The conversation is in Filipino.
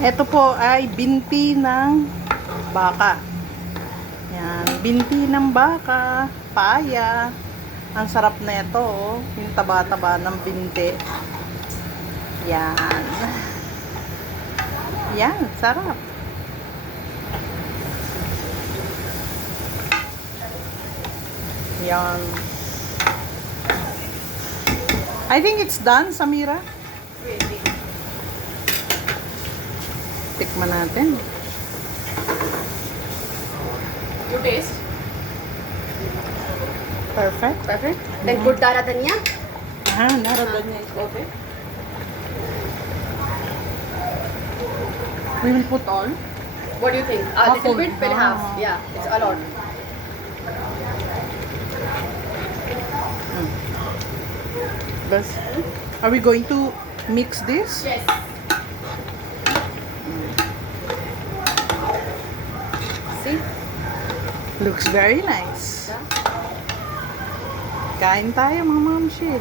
Ito po ay binti ng baka. Yan, binti ng baka, paya. Ang sarap na ito, oh. Yung taba-taba ng binti. Yan. Yan, sarap. Yan. I think it's done, Samira. Tikman natin. You taste. Perfect. Perfect. Then put dara dhania. Ah, naradanya is okay. We will put all. What do you think? A Half little full. bit, then half. Ah. Yeah, it's a lot. Bas. Are we going to mix this? Yes. See? Looks very nice. Yeah. Kain tayo mga mamshi.